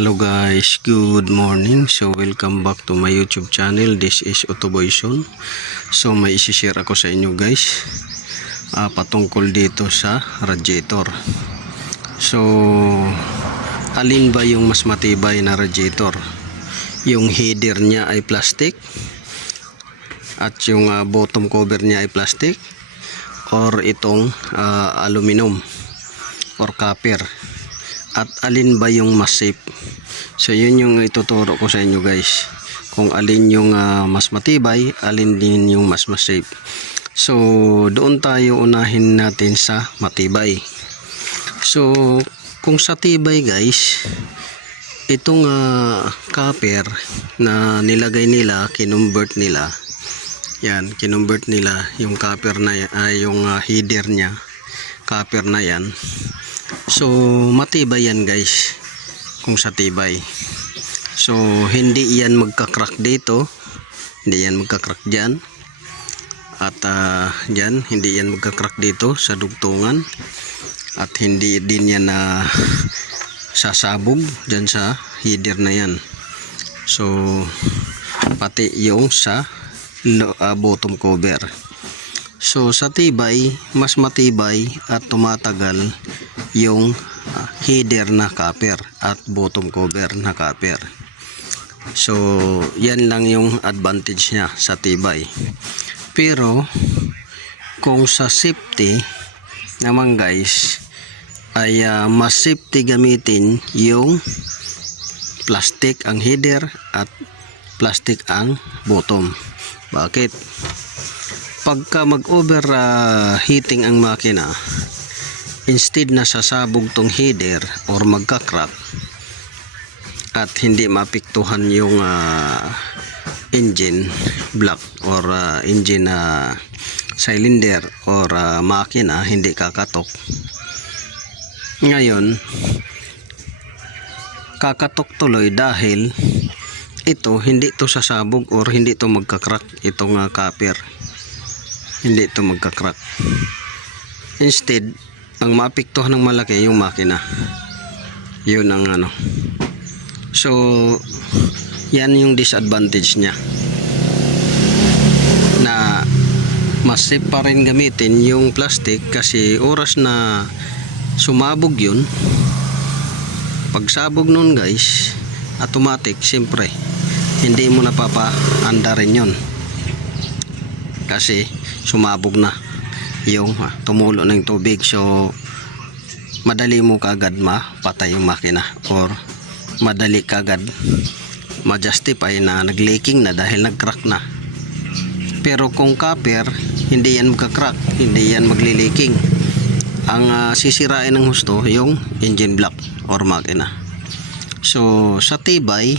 Hello guys, good morning. So welcome back to my YouTube channel. This is Otoboyson. So may isi-share ako sa inyo guys patungkol dito sa radiator. So alin ba yung mas matibay na radiator? Yung header niya ay plastic at yung bottom cover niya ay plastic, or itong aluminum or copper? At alin ba yung mas safe? So yun yung ituturo ko sa inyo guys, kung alin yung mas matibay, alin din yung mas safe. So doon tayo, unahin natin sa matibay. So kung sa tibay guys, itong copper na nilagay nila, kinumbert nila, yan, kinumbert nila yung copper na yung header nya, copper na yan. So matibay yan guys kung sa tibay. So hindi yan magka-crack dito, hindi yan magka-crack dyan, at dyan hindi yan magka-crack dito sa dugtungan, at hindi din yan sasabog dyan sa header na yan. So pati yung sa bottom cover. So sa tibay, mas matibay at tumatagal yung header na copper at bottom cover na copper. So yan lang yung advantage niya sa tibay. Pero kung sa safety naman guys, ay mas safety gamitin yung plastic ang header at plastic ang bottom. Bakit? Pagka mag-overheating ang makina, instead na sasabog tong header or magka-crack at hindi mapiktuhan yung engine block or engine cylinder or makina, hindi kakatok. Ngayon kakatok tuloy dahil ito hindi to sasabog or hindi to magka-crack, itong copper hindi ito magka-crack. Instead, ang mapiktuhan ng malaki yung makina, yun ang so yan yung disadvantage nya, na mas safe pa rin gamitin yung plastic kasi oras na sumabog yun, pagsabog nun guys, automatic siyempre hindi mo napapaanda rin yun kasi sumabog na yung tumulo ng tubig. So madali mo kagad mapatay yung makina, or madali kagad ma-justify na nag-leaking na dahil nag-crack na. Pero kung copper, hindi yan magka-crack, hindi yan magli-leaking. Ang sisirain ng husto yung engine block or makina. So sa tibay,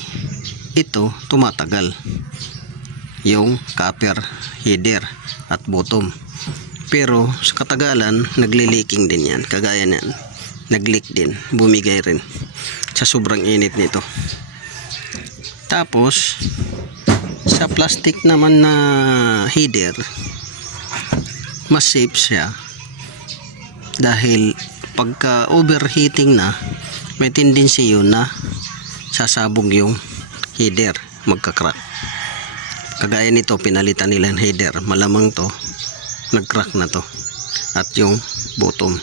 ito tumatagal yung copper header at bottom. Pero sa katagalan nagli-leaking din yan, kagaya niyan, nag-leak din, bumigay rin sa sobrang init nito. Tapos sa plastic naman na header, mas safe siya dahil pagka overheating na, may tendency yun na sasabog yung header, magka-crack. Kagaya nito, pinalitan nila yung header, malamang to nag-crack na to, at yung bottom.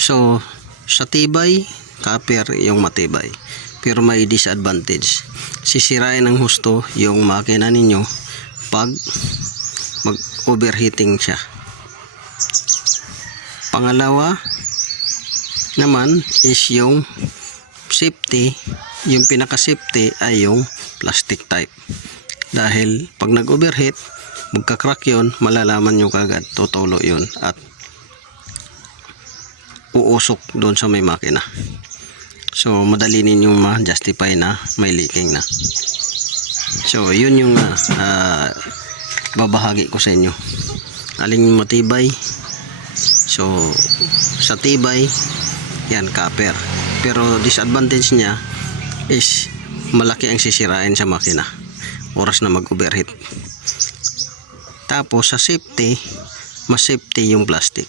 So sa tibay, copper yung matibay, pero may disadvantage, sisirain ng husto yung makina ninyo pag mag-overheating siya. Pangalawa naman is yung safety, yung pinaka-safety ay yung plastic type. Dahil pag nag-overheat, magka-crack yun, malalaman nyo kagad, tutulo yun at uusok doon sa may makina. So madali ninyong ma-justify na may leaking na. So yun yung babahagi ko sa inyo, aling matibay. So sa tibay, yan copper, pero disadvantage nya is malaki ang sisirain sa makina oras na mag-overheat. Tapos sa safety, mas safety yung plastic.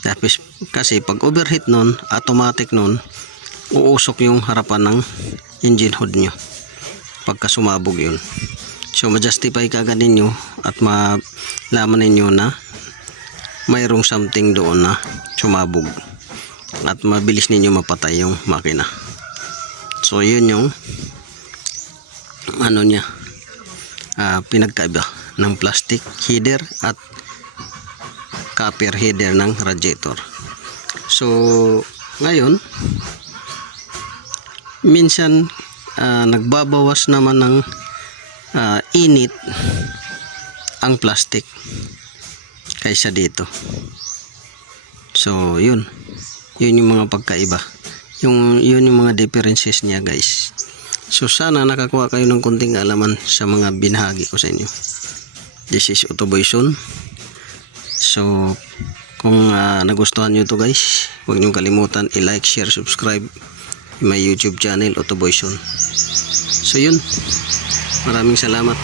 Tapos kasi pag overheat nun, automatic nun uusok yung harapan ng engine hood nyo pagka sumabog yun. So ma-justify ka agad ninyo at malaman ninyo na mayroong something doon na sumabog at mabilis ninyo mapatay yung makina. So yun yung ano niya, pinagkaiba ng plastic header at copper header ng radiator. So ngayon minsan nagbabawas naman ng init ang plastic kaysa dito. So yun yung mga pagkaiba, yun yung mga differences niya guys. So sana nakakuha kayo ng konting alaman sa mga binahagi ko sa inyo. This is Autoboyson. So kung nagustuhan nyo to guys, huwag nyo kalimutan i-like, share, subscribe my YouTube channel Autoboyson. So yun, maraming salamat.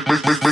Make